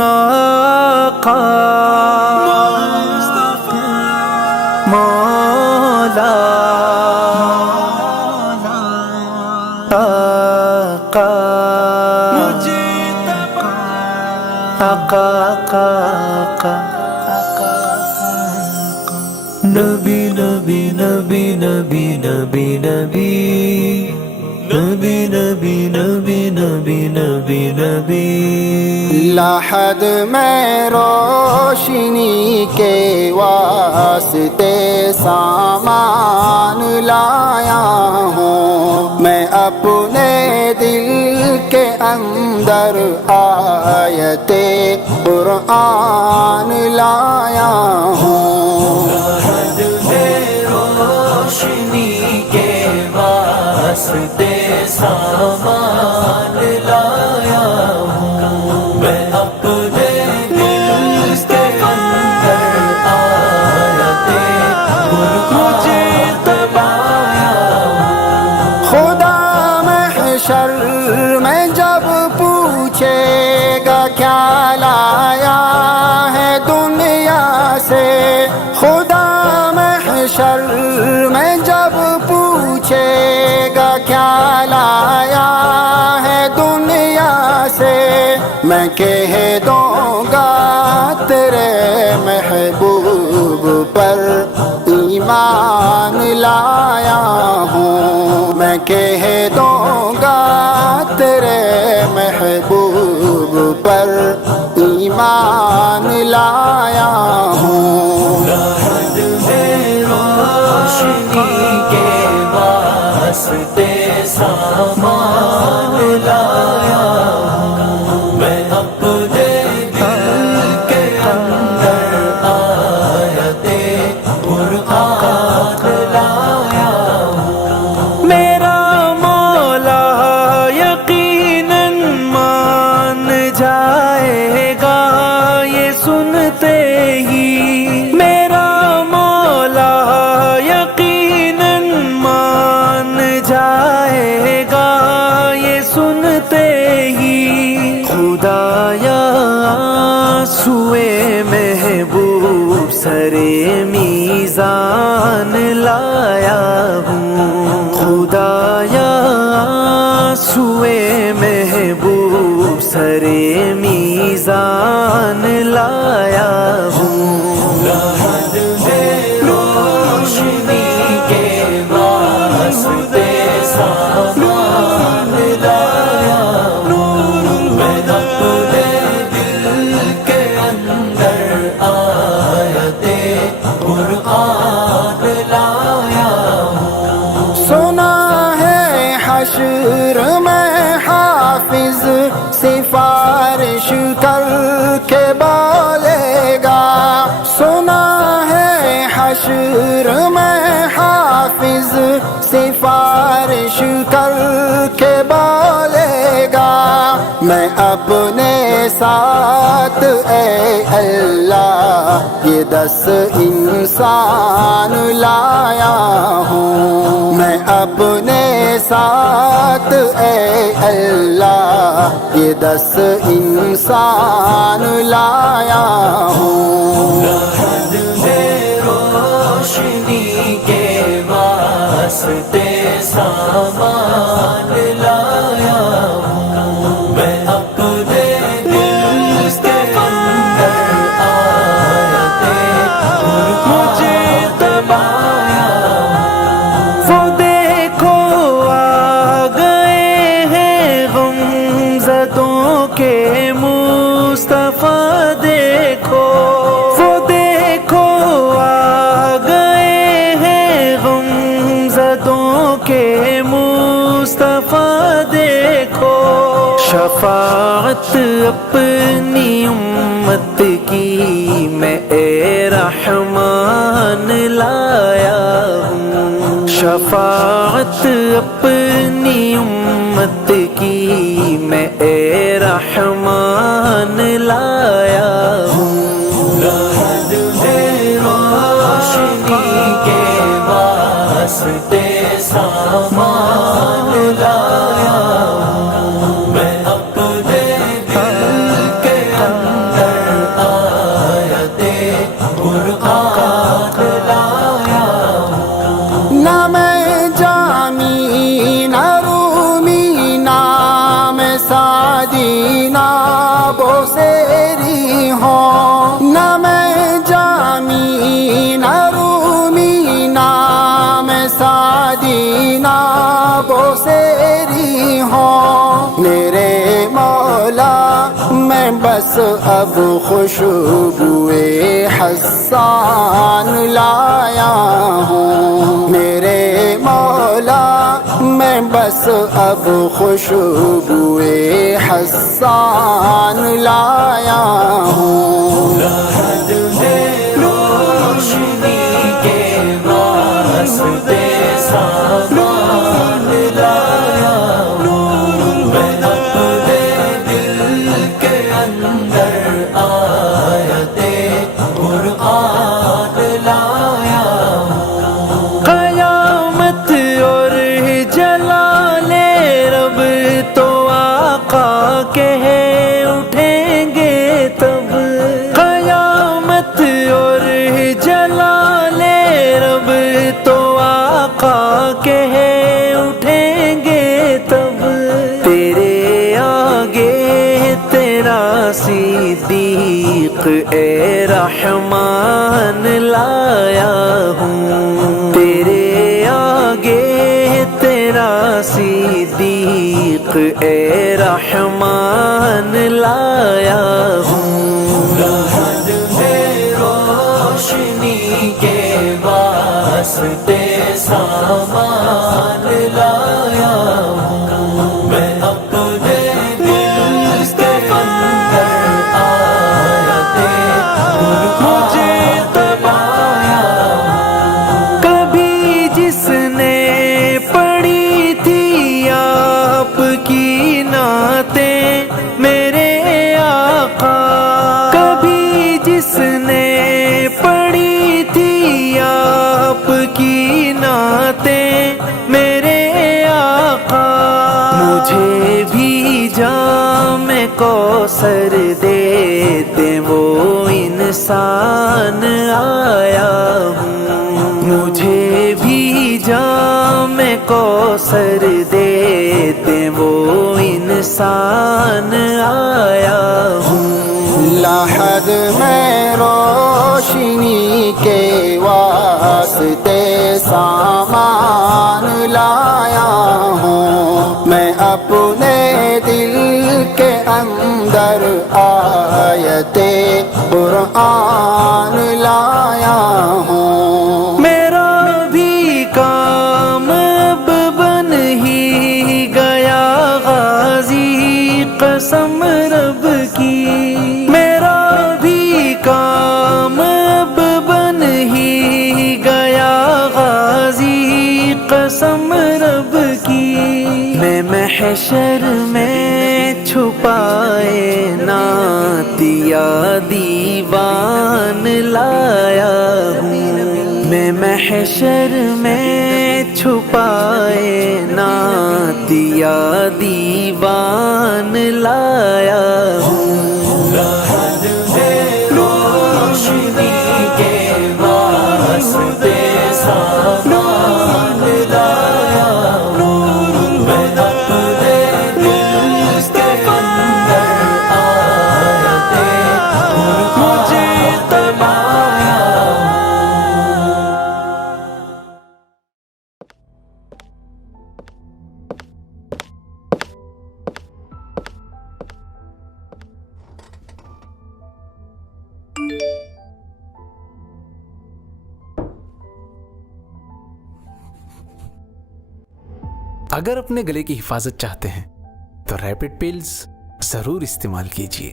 آقا مولا آقا آقا نبی نبی نبی نبی نبی نبی نبی نبی نبی نبی نبی نبی لحد میں روشنی کے واسطے سامان لایا ہوں، میں اپنے دل کے اندر آیت قرآن لایا ہوں۔ لحد میں روشنی کے واسطے سامان لایا ہوں، میں اپنے دل کے اندر آیت قرآن لایا ہوں۔ خدا محشر میں جب پوچھے گا کیا لایا ہے دنیا سے، خدا محشر میں جب پوچھے گا کیا لایا ہے دنیا سے، میں کہہ دوں گا تیرے محبوب پر ایمان لایا ہوں، میں کہہ دوں گا تیرے محبوب پر ایمان لایا ہوں۔ لحد میں روشنی کے واسطے سامان لایا ہوں، میں اپنے دل کے اندر آیت قرآن لایا ہوں۔ میرا مولا یقیناً مان جائے گا یہ سنتے ہی، میرا مولا یقیناً مان جائے گا یہ سنتے ہی، خدایا سوئے محبوب سرے میزان لایا ہوں، خدایا سوئے محبوب سرے میزان لایا ہوں۔ لحد میں روشنی کے واسطے سامان لایا ہوں، میں اپنے دل کے اندر آیت قرآن لایا ہوں۔ سنا ہے حشر میں حافظ سفارش کر کے بولے گا، سنا ہے حشر میں حافظ سفارش کر کے بولے گا، میں اپنے ساتھ اے اللہ یہ 10 انسان لایا ہوں، میں اپنے ساتھ اے اللہ یہ 10 انسان لایا ہوں۔ لحد میں روشنی کے واسطے سامان لایا ہوں، میں اپنے دل کے اندر آیت قرآن لایا ہوں۔ وہ دیکھو آ گئے ہیں غمزدوں کے مصطفیٰ، دیکھو وہ دیکھو آ گئے ہیں غمزدوں کے مصطفیٰ، دیکھو شفاعت اپنی امت کی میں اے رحمان لایا ہوں، شفاعت اپنی امت کی میں اے رحمان لایا ہوں۔ لحد میں روشنی کے واسطے سامان لایا ہوں، میں اپنے دل کے اندر میں بس اب خوشبوئے حسان لایا ہوں میرے مولا، میں بس اب خوشبوئے حسان لایا ہوں۔ لحد میں روشنی کے واسطے سامان لایا ہوں، میں اپنے دل کے اندر آیت قرآن لایا ہوں۔ قیامت اور جلال رب تو آقا کے اٹھیں گے تب، قیامت اور جلال رب تو آقا کے اٹھیں گے تب، تیرے آگے تیرا صدیق اے رحمان لایا ہوں، تیرے آگے تیرا صدیق اے رحمان لایا ہوں۔ لحد میں روشنی کے واسطے سامان لایا ہوں، میں اپنے دل کے اندر آیت مجھے تبایا ہوں۔ کبھی جس نے پڑھی تھی آپ کی نعتیں میرے آقا، کبھی جس نے پڑھی تھی آپ کی نعتیں میرے آقا، مجھے بھی جام کوثر دے دیں وہ انسان آیا ہوں، مجھے بھی جام کوثر دے دیں وہ انسان آیا ہوں۔ لحد میں روشنی کے واسطے سامان لایا ہوں، میں اپنے دل کے اندر آیت قرآن لایا ہوں۔ میرا بھی کام اب بن ہی گیا غازی قسم رب کی، میرا بھی کام اب بن ہی گیا غازی قسم رب کی، میں محشر میں چھپائے نعتیا دیوان لایا ہوں، میں محشر میں چھپائے نعتیا دیوان لایا ہوں۔ لحد میں روشنی کے واسطے سامان لایا ہوں، میں اپنے دل کے اندر آیت مجھے تبایا ہوں۔ اگر اپنے گلے کی حفاظت چاہتے ہیں تو ریپڈ پیلز ضرور استعمال کیجیے۔